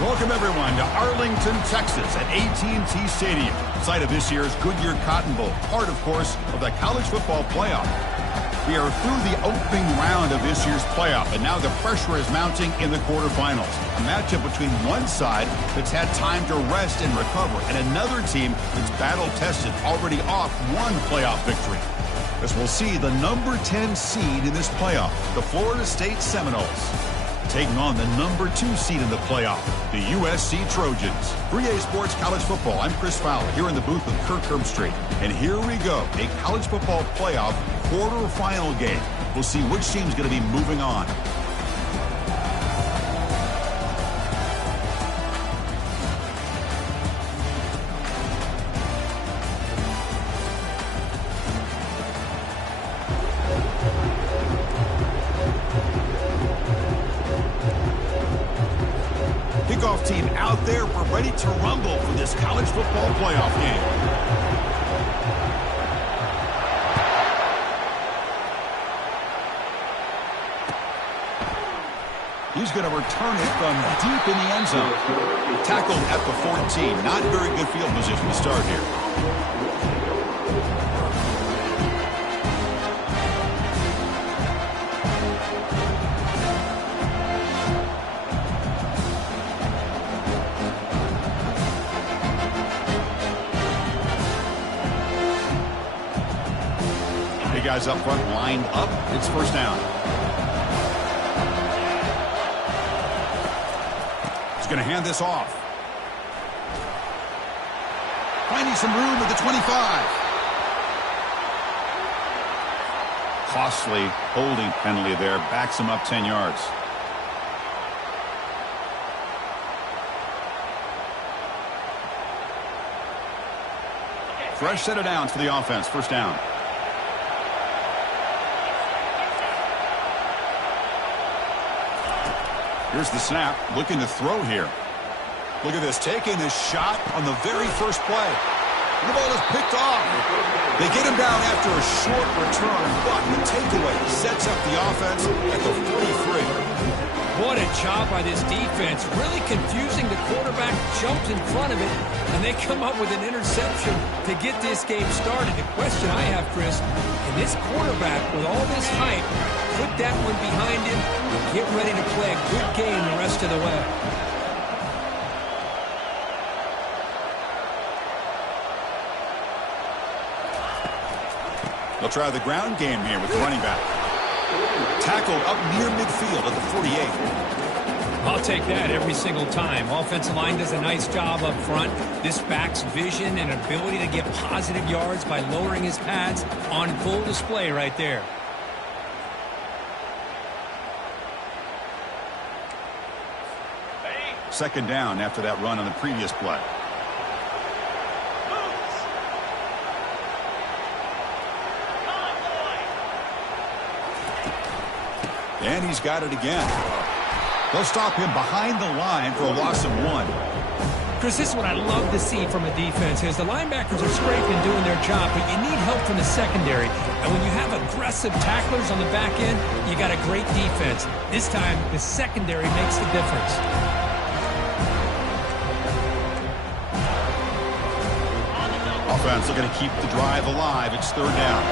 Welcome, everyone, to Arlington, Texas at AT&T Stadium, site of this year's Goodyear Cotton Bowl, part, of course, of the college football playoff. We are through the opening round of this year's playoff, and now the pressure is mounting in the quarterfinals. A matchup between one side that's had time to rest and recover, and another team that's battle-tested, already off one playoff victory. As we'll see the number 10 seed in this playoff, the Florida State Seminoles, taking on the number 2 seed in the playoff, the USC Trojans. 3A Sports College Football, I'm Chris Fowler, here in the booth with Kirk Herbstreit. And here we go, a college football playoff quarterfinal game. We'll see which team's going to be moving on. Kickoff team out there. We're ready to rumble for this college football playoff game. He's going to return it from deep in the end zone. Tackled at the 14. Not very good field position to start here. Guys up front lined up. It's first down. He's going to hand this off. Finding some room at the 25. Costly holding penalty there. Backs him up 10 yards. Fresh set of downs for the offense. First down. Here's the snap, looking to throw here. Look at this, taking this shot on the very first play. And the ball is picked off. They get him down after a short return, but the takeaway sets up the offense at the 43. What a job by this defense. Really confusing. The quarterback jumped in front of it, and they come up with an interception to get this game started. The question I have, Chris, can this quarterback, with all this hype, put that one behind him and get ready to play a good game the rest of the way? They'll try the ground game here with the running back. Tackled up near midfield at the 48. I'll take that every single time. Offensive line does a nice job up front. This back's vision and ability to get positive yards by lowering his pads on full display right there. Second down after that run on the previous play. And he's got it again. They'll stop him behind the line for a loss of 1. Chris, this is what I love to see from a defense is the linebackers are scraping doing their job, but you need help from the secondary. And when you have aggressive tacklers on the back end, you got a great defense. This time, the secondary makes the difference. Offense looking to keep the drive alive. It's third down.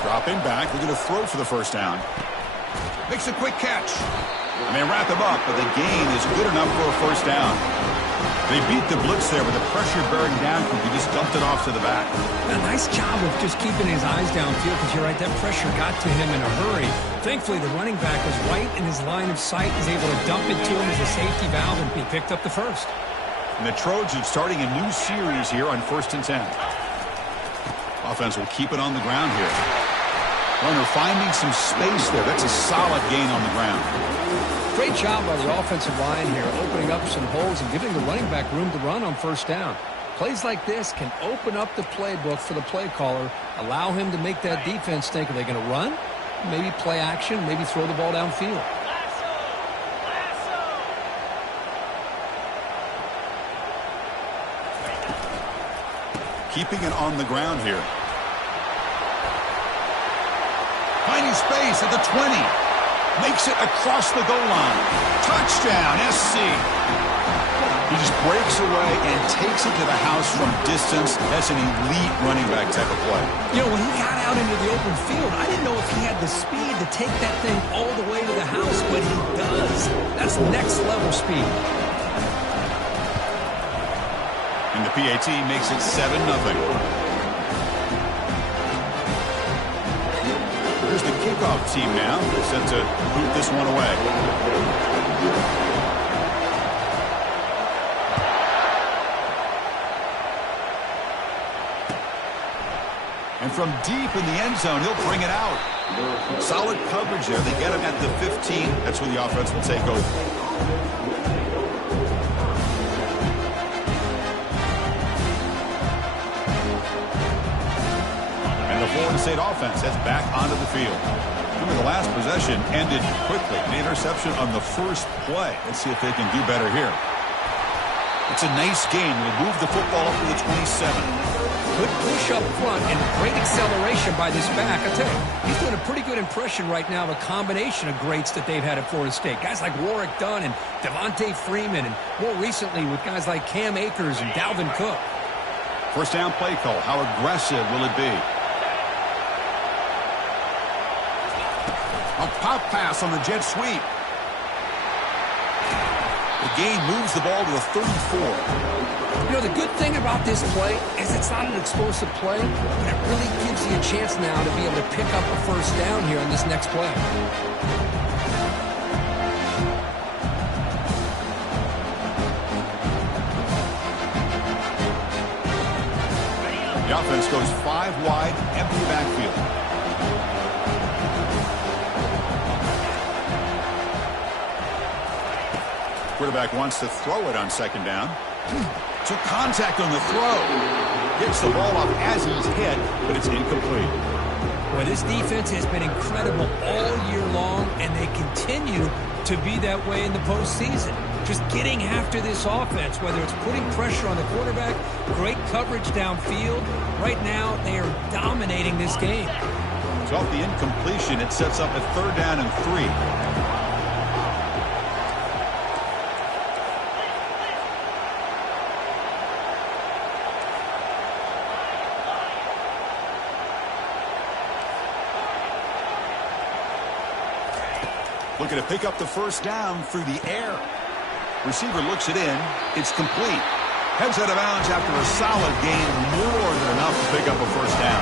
Dropping back. They're going to throw for the first down. Makes a quick catch. And they wrap him up, but the gain is good enough for a first down. They beat the blitz there with the pressure bearing down. He just dumped it off to the back. A nice job of just keeping his eyes downfield because you're right, that pressure got to him in a hurry. Thankfully, the running back was right in his line of sight. He's able to dump it to him as a safety valve, and he picked up the first. And the Trojans starting a new series here on 1st and 10. Offense will keep it on the ground here. Runner finding some space there. That's a solid gain on the ground. Great job by the offensive line here, opening up some holes and giving the running back room to run on first down. Plays like this can open up the playbook for the play caller, allow him to make that defense think, are they going to run? Maybe play action, maybe throw the ball downfield. Keeping it on the ground here. Finding space at the 20. Makes it across the goal line. Touchdown, SC. He just breaks away and takes it to the house from distance. That's an elite running back type of play. You know, when he got out into the open field, I didn't know if he had the speed to take that thing all the way to the house, but he does. That's next level speed. And the PAT makes it 7-0. Here's the kickoff team now, set to boot this one away. And from deep in the end zone, he'll bring it out. Solid coverage there. They get him at the 15. That's where the offense will take over. And the Florida State offense heads back onto the field. Remember, the last possession ended quickly. An interception on the first play. Let's see if they can do better here. It's a nice game. We'll move the football up to the 27. Good push up front and great acceleration by this back. I tell you, he's doing a pretty good impression right now of a combination of greats that they've had at Florida State. Guys like Warrick Dunn and Devontae Freeman, and more recently with guys like Cam Akers and Dalvin Cook. First down play call. How aggressive will it be? A pop pass on the jet sweep. The gain moves the ball to the 34. You know, the good thing about this play is it's not an explosive play, but it really gives you a chance now to be able to pick up a first down here on this next play. The offense goes 5 wide, empty backfield. Quarterback wants to throw it on second down. Took contact on the throw. Gets the ball off as he's hit, but it's incomplete. Well, this defense has been incredible all year long, and they continue to be that way in the postseason. Just getting after this offense, whether it's putting pressure on the quarterback, great coverage downfield. Right now, they are dominating this game. So off the incompletion, it sets up a 3rd down and 3. Looking to pick up the first down through the air. Receiver looks it in. It's complete. Heads out of bounds after a solid gain, more than enough to pick up a first down.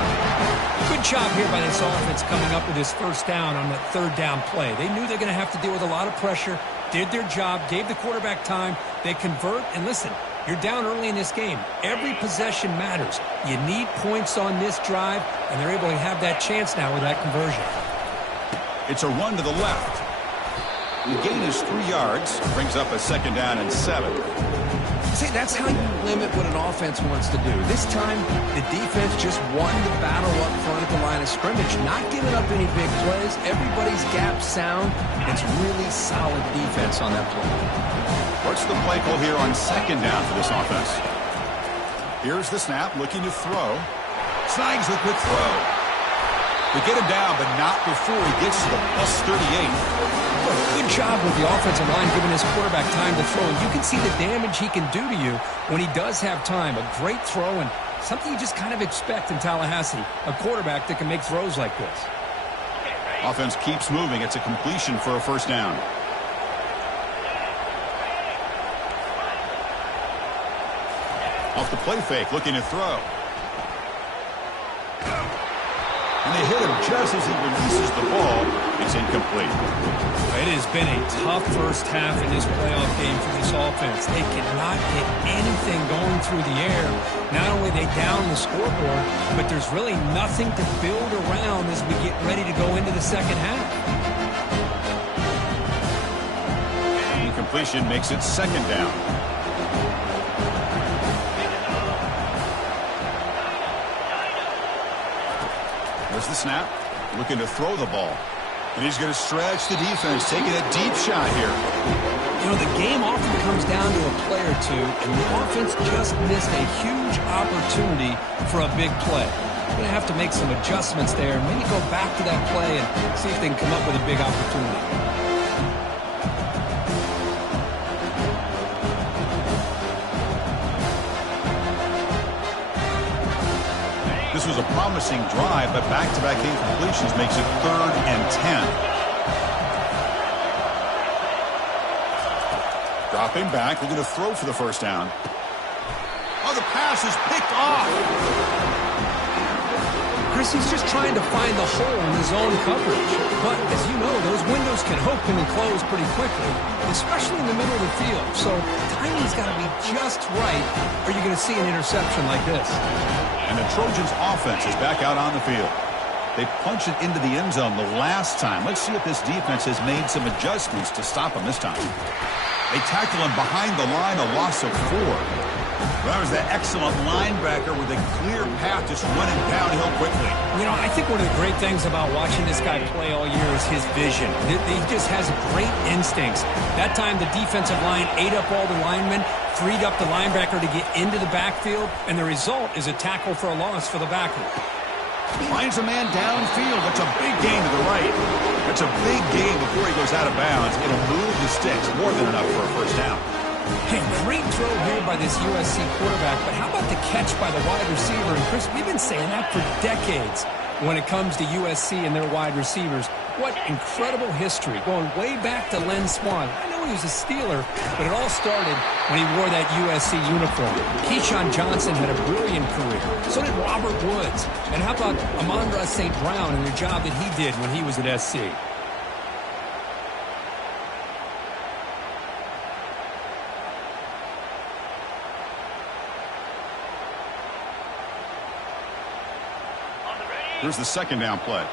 Good job here by this offense coming up with this first down on that 3rd down play. They knew they're going to have to deal with a lot of pressure, did their job, gave the quarterback time. They convert, and listen, you're down early in this game. Every possession matters. You need points on this drive, and they're able to have that chance now with that conversion. It's a run to the left. The gain is 3 yards. Brings up a 2nd down and 7. See, that's how you limit what an offense wants to do. This time, the defense just won the battle up front at the line of scrimmage, not giving up any big plays. Everybody's gap sound. It's really solid defense on that play. What's the play call here on 2nd down for this offense? Here's the snap, looking to throw. Snags the quick throw. They get him down, but not before he gets to the +38. Good job with the offensive line giving his quarterback time to throw. And you can see the damage he can do to you when he does have time. A great throw and something you just kind of expect in Tallahassee. A quarterback that can make throws like this. Offense keeps moving. It's a completion for a first down. Off the play fake, looking to throw. And they hit him just as he releases the ball. It's incomplete. It has been a tough first half in this playoff game for this offense. They cannot get anything going through the air. Not only are they down the scoreboard, but there's really nothing to build around as we get ready to go into the second half. Incompletion makes it 2nd down. There's the snap. Looking to throw the ball. And he's going to stretch the defense, taking a deep shot here. You know, the game often comes down to a play or two, and the offense just missed a huge opportunity for a big play. Going to have to make some adjustments there and maybe go back to that play and see if they can come up with a big opportunity. This was a promising drive, but back-to-back incompletions makes it 3rd and 10. Dropping back, looking to throw for the first down. Oh, the pass is picked off. Chris, he's just trying to find the hole in his own coverage. But, as you know, those windows can open and close pretty quickly, especially in the middle of the field. So, timing's got to be just right, or you're going to see an interception like this. And the Trojans' offense is back out on the field. They punched it into the end zone the last time. Let's see if this defense has made some adjustments to stop them this time. They tackle him behind the line, a loss of 4. That was that excellent linebacker with a clear path just running downhill quickly. You know, I think one of the great things about watching this guy play all year is his vision. He just has great instincts. That time the defensive line ate up all the linemen, freed up the linebacker to get into the backfield, and the result is a tackle for a loss for the backer. Finds a man downfield. That's a big gain to the right. That's a big gain before he goes out of bounds. It'll move the sticks more than enough for a first down. Hey, great throw here by this USC quarterback, but how about the catch by the wide receiver? And Chris, we've been saying that for decades when it comes to USC and their wide receivers. What incredible history, going way back to Len Swan. I know he was a Steeler, but it all started when he wore that USC uniform. Keyshawn Johnson had a brilliant career. So did Robert Woods. And how about Amon-Ra St. Brown and the job that he did when he was at SC? Here's the second down play.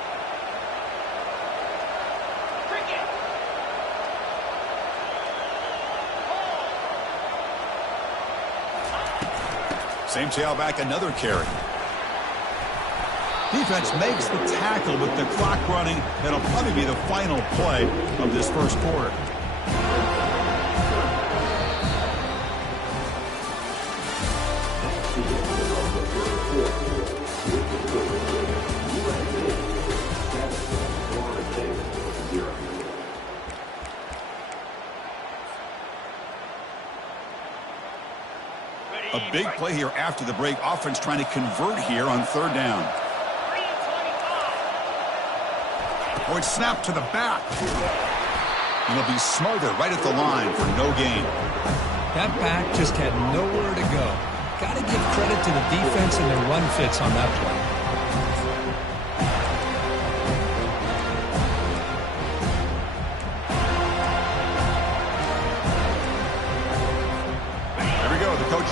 Same tailback, another carry. Defense makes the tackle with the clock running. That'll probably be the final play of this first quarter. A big play here after the break. Offense trying to convert here on 3rd down. Oh, it's snapped to the back. And it'll be Smarter right at the line for no gain. That back just had nowhere to go. Got to give credit to the defense and their run fits on that play.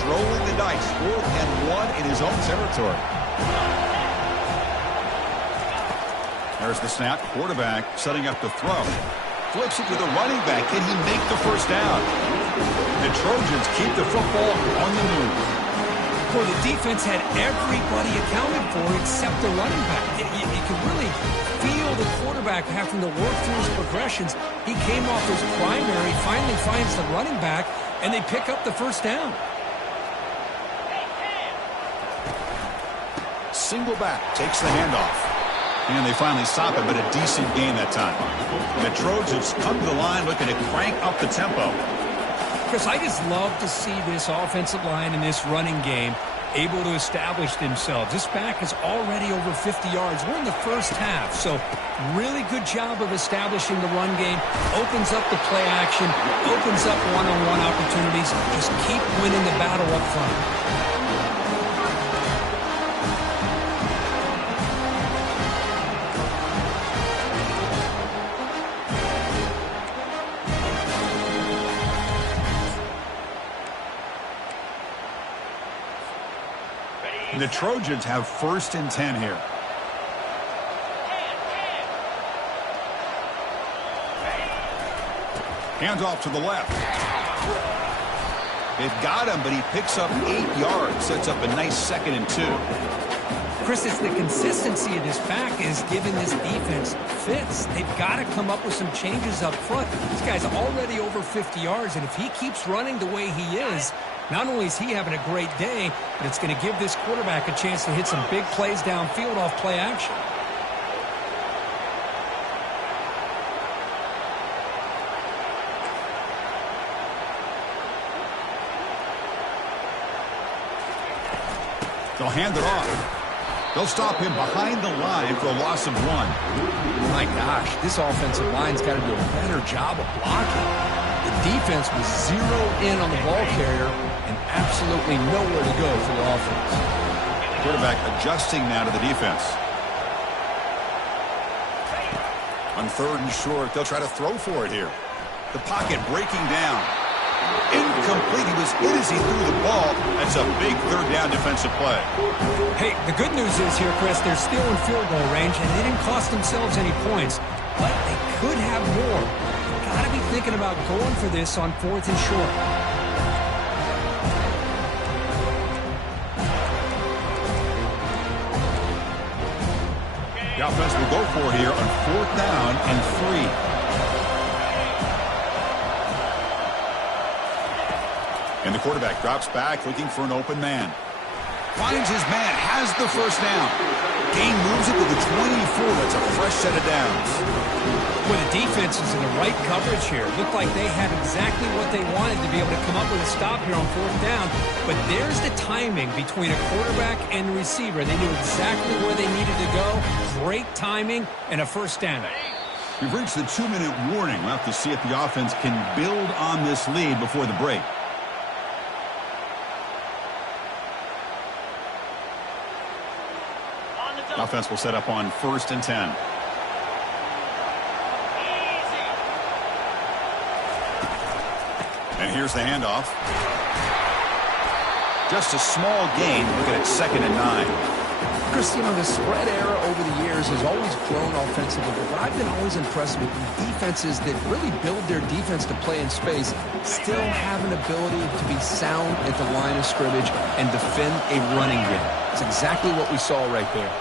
Rolling the dice, 4th and 1 in his own territory. There's the snap. Quarterback setting up to throw. Flips it to the running back. Can he make the first down? The Trojans keep the football on the move. Boy, the defense had everybody accounted for except the running back. You could really feel the quarterback having to work through his progressions. He came off his primary, finally finds the running back, and they pick up the first down. Single back, takes the handoff. And they finally stop it, but a decent gain that time. The Trojans come to the line looking to crank up the tempo. Chris, I just love to see this offensive line and this running game able to establish themselves. This back is already over 50 yards. We're in the first half, so really good job of establishing the run game. Opens up the play action, opens up one-on-one opportunities. Just keep winning the battle up front. The Trojans have 1st and 10 here. Hands off to the left. They've got him, but he picks up 8 yards. Sets up a nice 2nd and 2. Chris, it's the consistency of this pack is giving this defense fits. They've got to come up with some changes up front. This guy's already over 50 yards, and if he keeps running the way he is, not only is he having a great day, but it's going to give this quarterback a chance to hit some big plays downfield off play action. They'll hand it off. They'll stop him behind the line for a loss of 1. My gosh, this offensive line's got to do a better job of blocking. The defense was zeroed in on the ball carrier and absolutely nowhere to go for the offense. Quarterback adjusting now to the defense. On 3rd and short, they'll try to throw for it here. The pocket breaking down. Incomplete. He was hit as he threw the ball. That's a big 3rd down defensive play. Hey, the good news is here, Chris, they're still in field goal range, and they didn't cost themselves any points. But they could have more. You've got to be thinking about going for this on 4th and short. The offense will go for it here on 4th down and 3. And the quarterback drops back, looking for an open man. Finds his man, has the first down. Gain moves it to the 24. That's a fresh set of downs. Well, the defense is in the right coverage here. Looked like they had exactly what they wanted to be able to come up with a stop here on 4th down. But there's the timing between a quarterback and the receiver. They knew exactly where they needed to go. Great timing and a first down. We've reached the 2-minute warning. We'll have to see if the offense can build on this lead before the break. Offense will set up on 1st and 10. And here's the handoff. Just a small gain. Looking at 2nd and 9. Chris, you know, the spread era over the years has always grown offensively, but I've been always impressed with defenses that really build their defense to play in space, still have an ability to be sound at the line of scrimmage and defend a running game. It's exactly what we saw right there.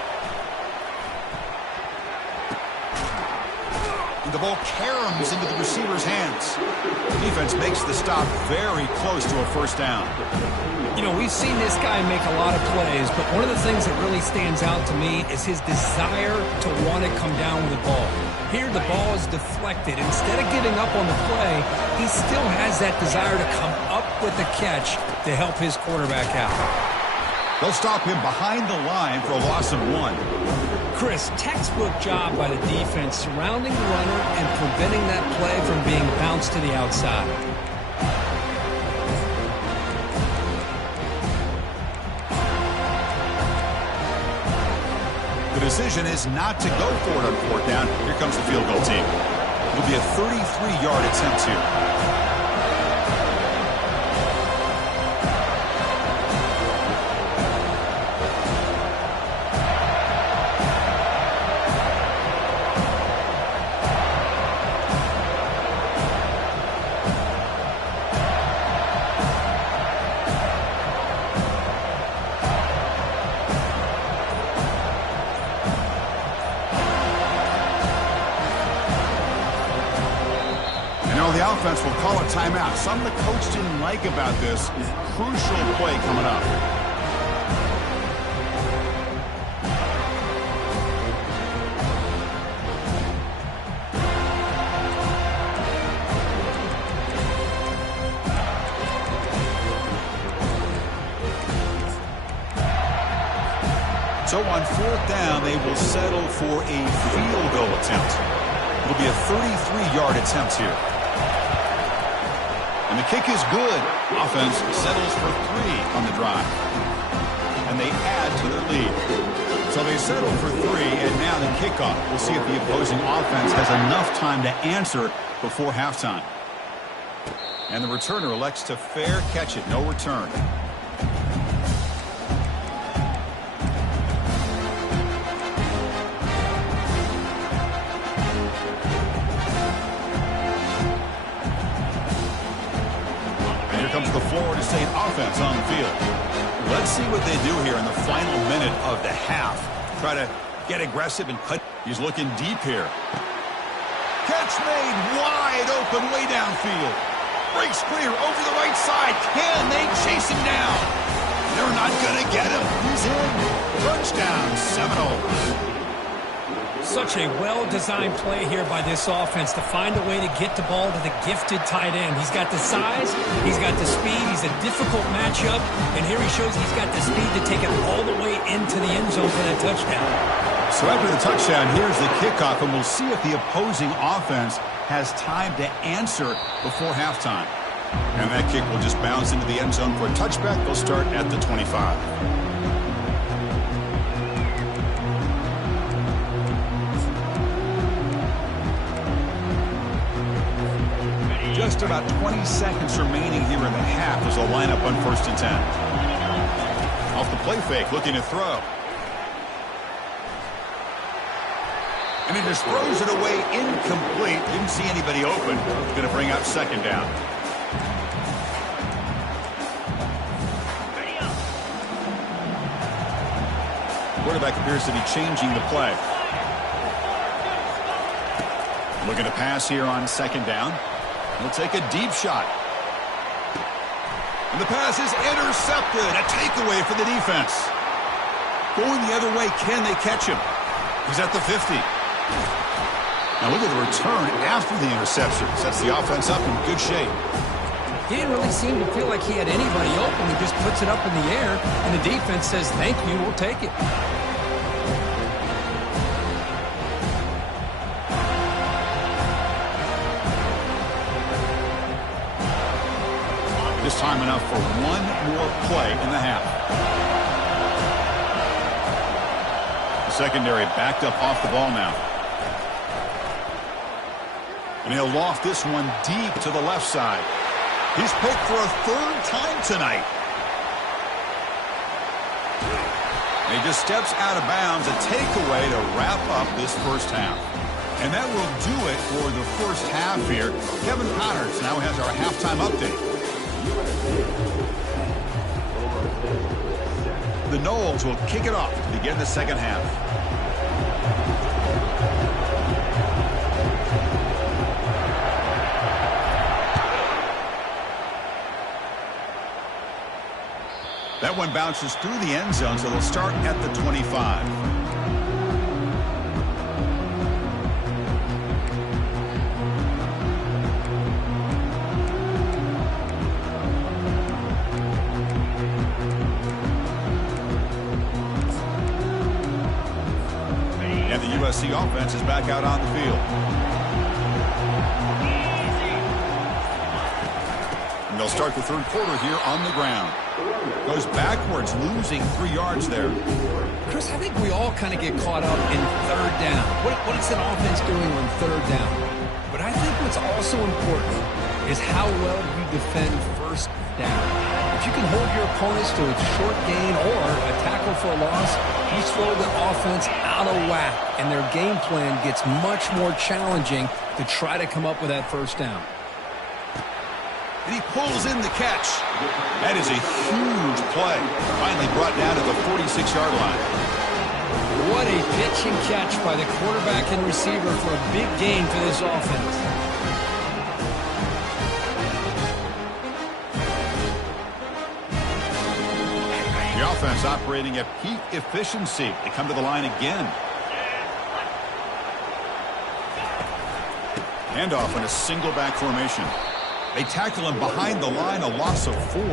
The ball caroms into the receiver's hands. The defense makes the stop very close to a first down. You know, we've seen this guy make a lot of plays, but one of the things that really stands out to me is his desire to want to come down with the ball. Here, the ball is deflected. Instead of giving up on the play, he still has that desire to come up with the catch to help his quarterback out. They'll stop him behind the line for a loss of 1. Chris, textbook job by the defense surrounding the runner and preventing that play from being bounced to the outside. The decision is not to go for it on 4th down. Here comes the field goal team. It'll be a 33-yard attempt here. The offense will call a timeout. Something the coach didn't like about this. Crucial play coming up. So on 4th down, they will settle for a field goal attempt. It'll be a 33-yard attempt here. And the kick is good. Offense settles for 3 on the drive. And they add to their lead. So they settle for 3, and now the kickoff. We'll see if the opposing offense has enough time to answer before halftime. And the returner elects to fair catch it. No return. Comes the Florida State offense on the field. Let's see what they do here in the final minute of the half. Try to get aggressive and cut. He's looking deep here. Catch made wide open way downfield. Breaks clear over the right side. Can they chase him down? They're not going to get him. He's in. Touchdown, Seminoles. Such a well-designed play here by this offense to find a way to get the ball to the gifted tight end. He's got the size, he's got the speed, he's a difficult matchup, and here he shows he's got the speed to take it all the way into the end zone for that touchdown. So after the touchdown, here's the kickoff, and we'll see if the opposing offense has time to answer before halftime. And that kick will just bounce into the end zone for a touchback. They'll start at the 25. Just about 20 seconds remaining here in the half as they'll line up on 1st and 10. Off the play fake, looking to throw. And he just throws it away incomplete. Didn't see anybody open. It's going to bring up 2nd down. Quarterback appears to be changing the play. Looking to pass here on 2nd down. He'll take a deep shot. And the pass is intercepted. A takeaway for the defense. Going the other way, can they catch him? He's at the 50. Now look at the return after the interception. Sets the offense up in good shape. He didn't really seem to feel like he had anybody open. He just puts it up in the air, and the defense says, thank you, we'll take it. This time enough for one more play in the half. The secondary backed up off the ball now. And he'll loft this one deep to the left side. He's picked for a 3rd time tonight. And he just steps out of bounds, a takeaway to wrap up this 1st half. And that will do it for the 1st half here. Kevin Connors now has our halftime update. The Noles will kick it off to begin the 2nd half. That one bounces through the end zone, so they'll start at the 25. USC offense is back out on the field. And they'll start the 3rd quarter here on the ground. Goes backwards, losing 3 yards there. Chris, I think we all kind of get caught up in 3rd down. What is an offense doing on 3rd down? But I think what's also important is how well you defend 1st down. If you can hold your opponents to a short gain or a tackle for a loss, you throw the offense out of whack, and their game plan gets much more challenging to try to come up with that 1st down. And he pulls in the catch. That is a huge play. Finally brought down to the 46-yard line. What a pitch and catch by the quarterback and receiver for a big gain for this offense. The offense operating at peak efficiency. They come to the line again. Handoff in a single back formation. They tackle him behind the line, a loss of 4.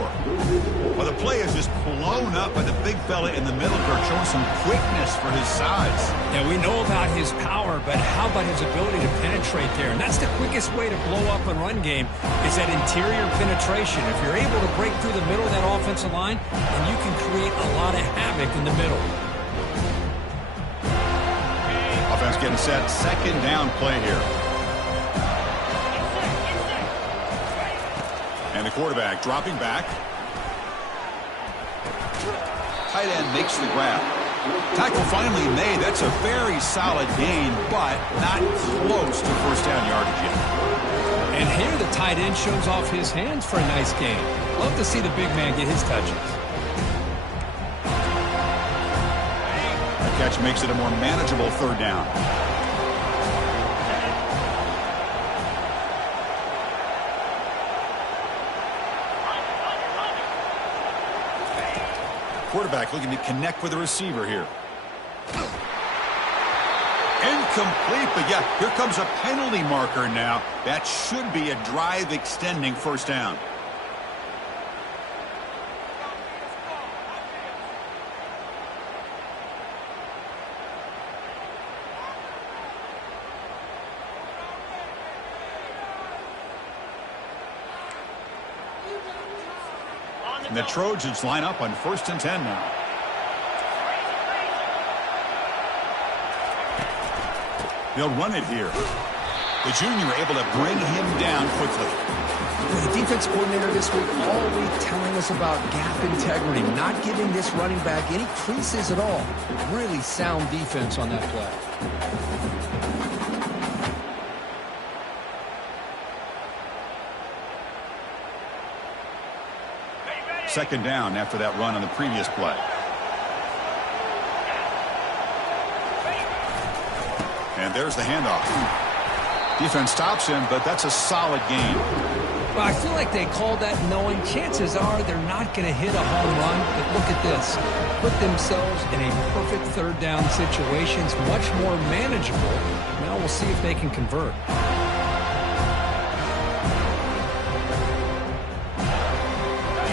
Well, the play is just blown up by the big fella in the middle, Kirk, showing some quickness for his size. Yeah, we know about his power, but how about his ability to penetrate there? And that's the quickest way to blow up a run game is that interior penetration. If you're able to break through the middle of that offensive line, then you can create a lot of havoc in the middle. Offense getting set, 2nd down play here. And the quarterback dropping back. Tight end makes the grab. Tackle finally made. That's a very solid gain, but not close to 1st down yardage yet. And here the tight end shows off his hands for a nice gain. Love to see the big man get his touches. catch makes it a more manageable third down. Quarterback looking to connect with the receiver here. Incomplete, but yeah, here comes a penalty marker now. That should be a drive-extending first down. And the Trojans line up on 1st and 10 now. They'll run it here. The junior able to bring him down quickly. The defense coordinator this week all week telling us about gap integrity, not giving this running back any creases at all. Really sound defense on that play. Second down after that run on the previous play. And there's the handoff. Defense stops him, but that's a solid gain. Well, I feel like they called that knowing chances are they're not going to hit a home run. But look at this. Put themselves in a perfect third down situation. It's much more manageable. Now we'll see if they can convert.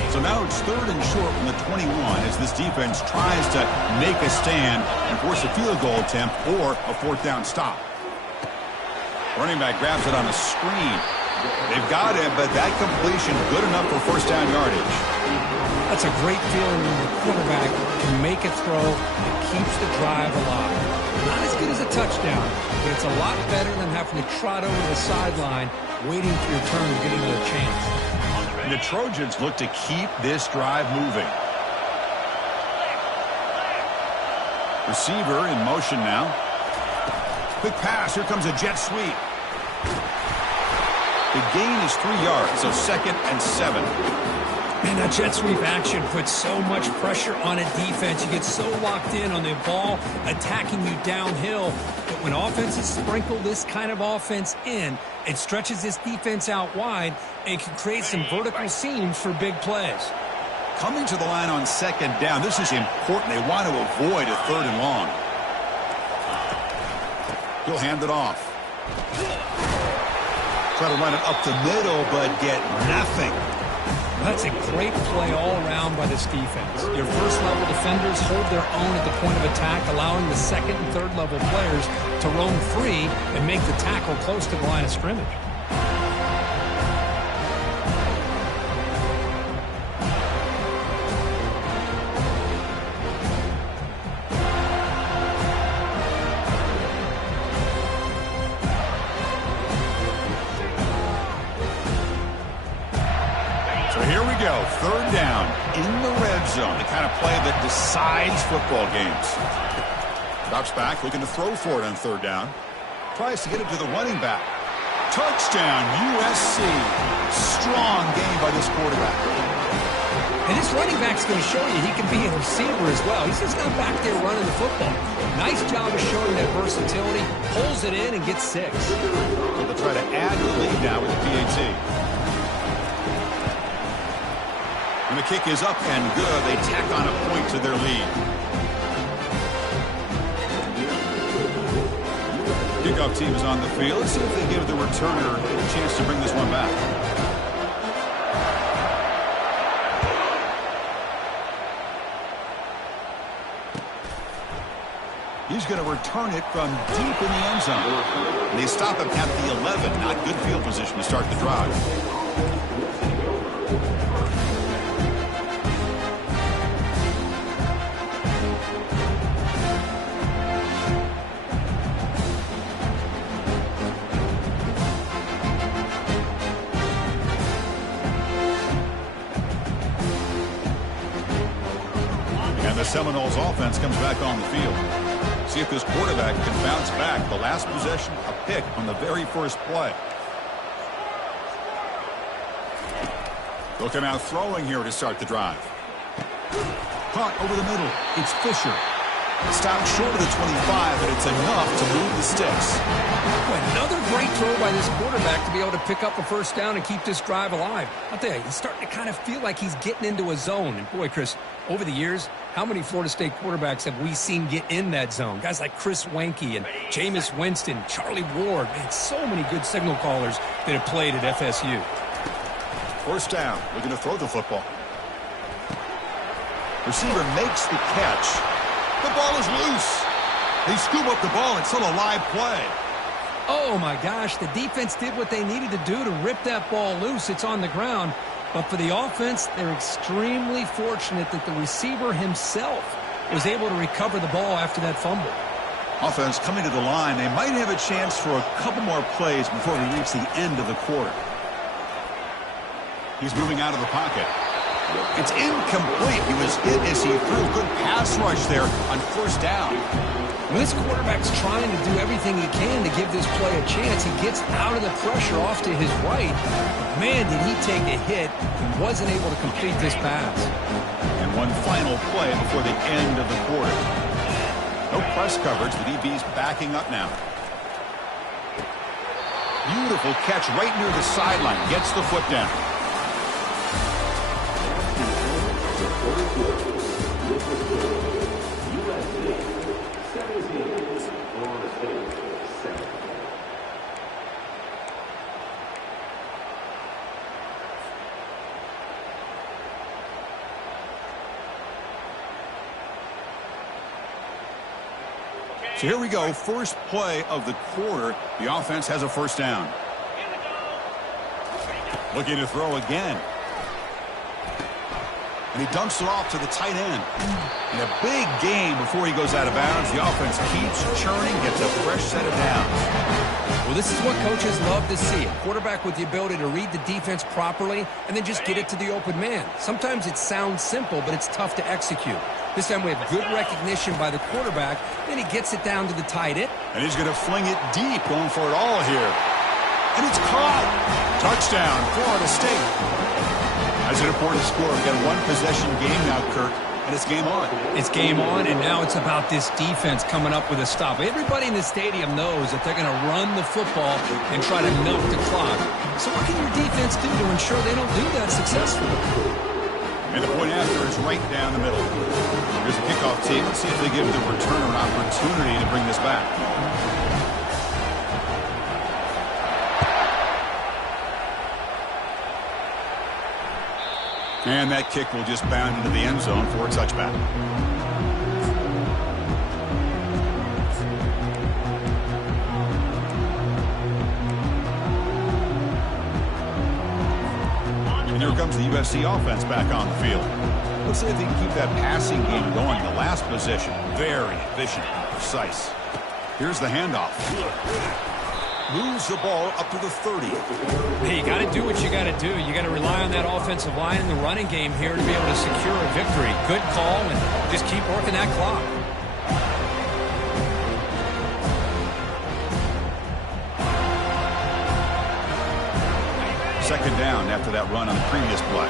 So now it's 3rd and short from the 21 as this defense tries to make a stand and force a field goal attempt or a 4th down stop. Running back grabs it on a screen. They've got him, but that completion good enough for 1st down yardage. That's a great feeling when the quarterback can make a throw that keeps the drive alive. Not as good as a touchdown, but it's a lot better than having to trot over the sideline waiting for your turn to get another chance. The Trojans look to keep this drive moving. Receiver in motion now. Quick pass. Here comes a jet sweep. The gain is 3 yards, so 2nd and 7. Man, that jet sweep action puts so much pressure on a defense. You get so locked in on the ball attacking you downhill. But when offenses sprinkle this kind of offense in, it stretches this defense out wide and can create some vertical seams for big plays. Coming to the line on 2nd down, this is important. They want to avoid a 3rd and long. He'll hand it off. Try to run it up the middle, but get nothing. That's a great play all around by this defense. Your first-level defenders hold their own at the point of attack, allowing the 2nd and 3rd level players to roam free and make the tackle close to the line of scrimmage. Here we go, 3rd down in the red zone, the kind of play that decides football games. Drops back, looking to throw for it on 3rd down. Tries to get it to the running back. Touchdown, USC. Strong game by this quarterback. And this running back's going to show you he can be a receiver as well. He's just not back there running the football. Nice job of showing that versatility. Pulls it in and gets 6. So they'll try to add to the lead now with the PAT. And the kick is up and good. They tack on a point to their lead. Kickoff team is on the field. Let's see if they give the returner a chance to bring this one back. He's going to return it from deep in the end zone. And they stop him at the 11. Not good field position to start the drive. The Seminoles offense comes back on the field. See if this quarterback can bounce back. The last possession, a pick on the very first play. They'll come out throwing here to start the drive. Caught over the middle. It's Fisher. Stopped short of the 25, but it's enough to move the sticks. Another great throw by this quarterback to be able to pick up a first down and keep this drive alive. I'll tell you, he's starting to kind of feel like he's getting into a zone. And boy, Chris, over the years, how many Florida State quarterbacks have we seen get in that zone? Guys like Chris Weinke and Jameis Winston, Charlie Ward. Man, so many good signal callers that have played at FSU. First down. They're going to throw the football. Receiver makes the catch. The ball is loose. They scoop up the ball and still a live play. Oh, my gosh. The defense did what they needed to do to rip that ball loose. It's on the ground. But for the offense, they're extremely fortunate that the receiver himself was able to recover the ball after that fumble. Offense coming to the line. They might have a chance for a couple more plays before we reach the end of the quarter. He's moving out of the pocket. It's incomplete. He was hit as he threw. Good pass rush there on first down. When this quarterback's trying to do everything he can to give this play a chance, he gets out of the pressure off to his right. Man, did he take a hit and wasn't able to complete this pass. And one final play before the end of the quarter. No press coverage. The DB's backing up now. Beautiful catch right near the sideline. Gets the foot down. So here we go, first play of the quarter. The offense has a first down. Looking to throw again. And he dumps it off to the tight end. And a big gain before he goes out of bounds. The offense keeps churning, gets a fresh set of downs. Well, this is what coaches love to see. A quarterback with the ability to read the defense properly and then just get it to the open man. Sometimes it sounds simple, but it's tough to execute. This time we have good recognition by the quarterback. Then he gets it down to the tight end. And he's going to fling it deep, going for it all here. And it's caught. Touchdown, Florida State. That's an important score. We've got a one-possession game now, Kirk, and it's game on. It's game on, and now it's about this defense coming up with a stop. Everybody in the stadium knows that they're going to run the football and try to milk the clock. So what can your defense do to ensure they don't do that successfully? And the point after is right down the middle. Here's the kickoff team. Let's see if they give the returner an opportunity to bring this back. And that kick will just bound into the end zone for a touchback. And here comes the USC offense back on the field. Let's see if they can keep that passing game going. The last possession, very efficient and precise. Here's the handoff. Moves the ball up to the 30. Hey, you got to do what you got to do. You got to rely on that offensive line in the running game here to be able to secure a victory. Good call, and just keep working that clock. Second down after that run on the previous play.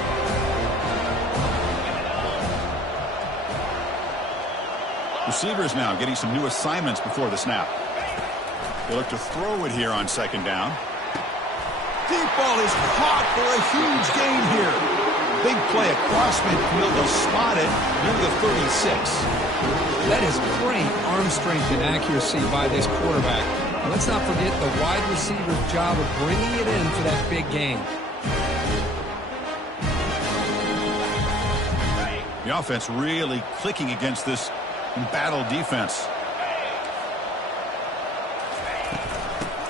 Receivers now getting some new assignments before the snap. They look to throw it here on second down. Deep ball is caught for a huge gain here. Big play across midfield. They'll spot it near the 36. That is great arm strength and accuracy by this quarterback. Let's not forget the wide receiver's job of bringing it in for that big gain. The offense really clicking against this embattled defense.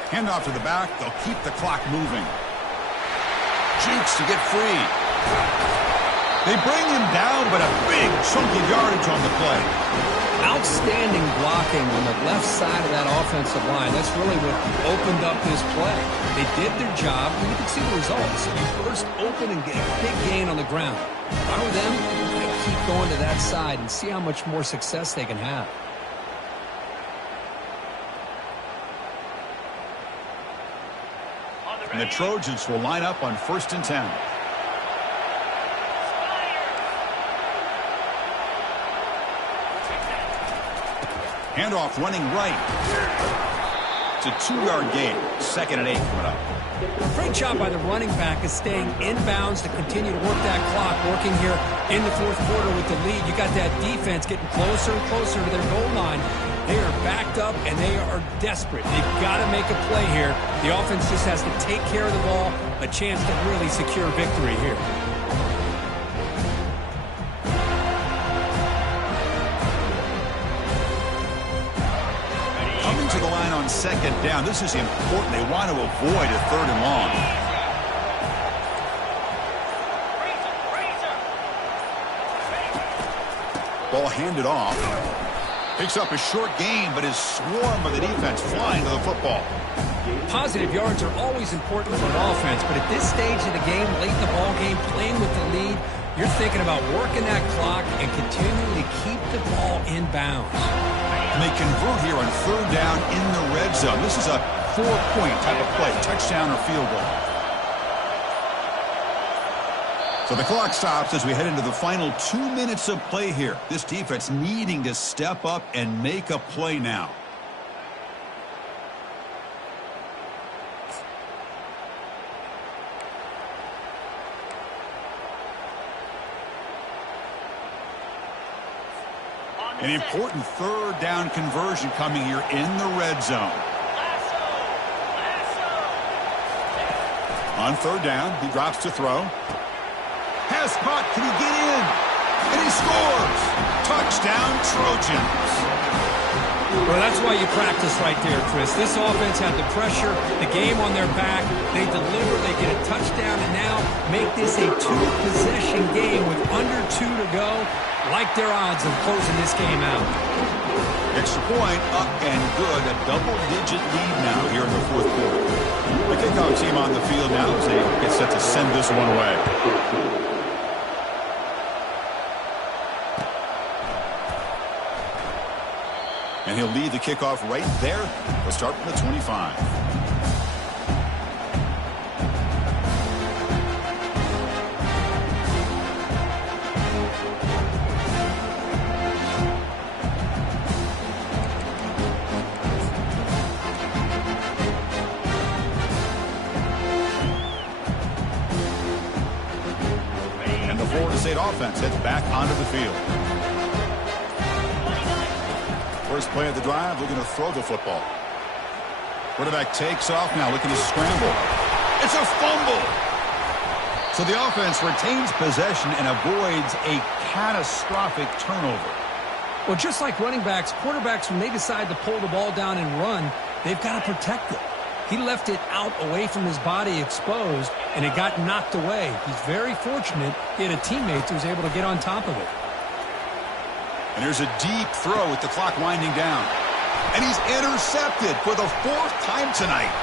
Handoff to the back. They'll keep the clock moving. Jukes to get free. They bring him down, but a big chunk of yardage on the play. Outstanding blocking on the left side of that offensive line. That's really what opened up this play. They did their job, and you can see the results. You burst open and get a big gain on the ground. If I were them, I'd keep going to that side and see how much more success they can have. And the Trojans will line up on 1st and 10. Handoff running right. It's a 2-yard gain. 2nd and 8 coming up. Great job by the running back is staying inbounds to continue to work that clock, working here in the fourth quarter with the lead. You got that defense getting closer and closer to their goal line. They are backed up, and they are desperate. They've got to make a play here. The offense just has to take care of the ball, a chance to really secure victory here. Coming to the line on 2nd down. This is important. They want to avoid a 3rd and long. Ball handed off. Picks up a short gain, but is swarmed by the defense flying to the football. Positive yards are always important for an offense, but at this stage of the game, late in the ball game, playing with the lead, you're thinking about working that clock and continuing to keep the ball in bounds. And they convert here on 3rd down in the red zone. This is a 4-point type of play, touchdown or field goal. So the clock stops as we head into the final 2 minutes of play here. This defense needing to step up and make a play now. An important 3rd down conversion coming here in the red zone. On 3rd down, he drops to throw. Has caught, can he get in? And he scores! Touchdown, Trojans. Well, that's why you practice right there, Chris. This offense had the pressure, the game on their back. They deliver, they get a touchdown, and now make this a 2-possession game with under 2 to go. Like their odds of closing this game out. Extra point, up and good. A double-digit lead now here in the fourth quarter. The kickoff team on the field now as they get set to send this one away. And he'll lead the kickoff right there. They'll start from the 25. And the Florida State offense heads back onto the field. First play of the drive, looking to throw the football. Quarterback takes off now, looking to scramble. It's a fumble! So the offense retains possession and avoids a catastrophic turnover. Well, just like running backs, quarterbacks, when they decide to pull the ball down and run, they've got to protect it. He left it out away from his body exposed, and it got knocked away. He's very fortunate he had a teammate who was able to get on top of it. And here's a deep throw with the clock winding down. And he's intercepted for the 4th time tonight.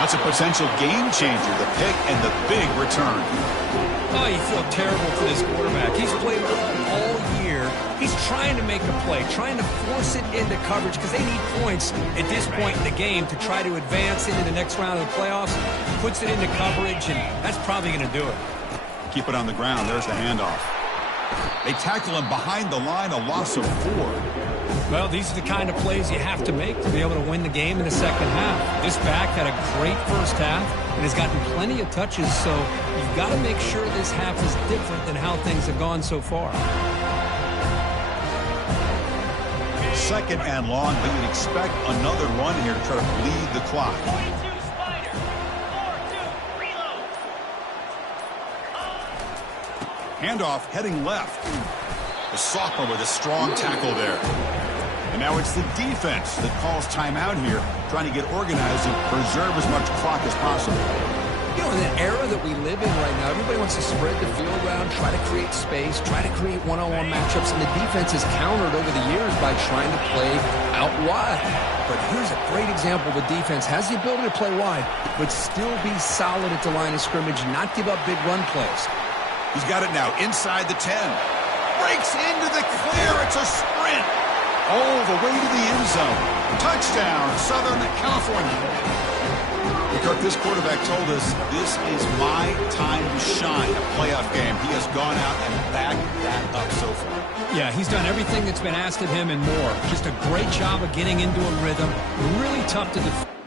That's a potential game changer, the pick and the big return. Oh, you feel terrible for this quarterback. He's played well all year. He's trying to make a play, trying to force it into coverage because they need points at this point in the game to try to advance into the next round of the playoffs. Puts it into coverage, and that's probably going to do it. Keep it on the ground. There's the handoff. They tackle him behind the line, a loss of 4. Well, these are the kind of plays you have to make to be able to win the game in the second half. This back had a great first half and has gotten plenty of touches, so you've got to make sure this half is different than how things have gone so far. 2nd and long, but you'd expect another run here to try to bleed the clock. Handoff heading left. The sophomore with a strong tackle there. And now it's the defense that calls timeout here, trying to get organized and preserve as much clock as possible. You know, in the era that we live in right now, everybody wants to spread the field around, try to create space, try to create one-on-one matchups, and the defense has countered over the years by trying to play out wide. But here's a great example. The defense has the ability to play wide, but still be solid at the line of scrimmage, not give up big run plays. He's got it now inside the 10. Breaks into the clear. It's a sprint. All the way to the end zone. Touchdown, Southern California. Kirk, this quarterback told us this is my time to shine, a playoff game. He has gone out and backed that up so far. Yeah, he's done everything that's been asked of him and more. Just a great job of getting into a rhythm. Really tough to defend.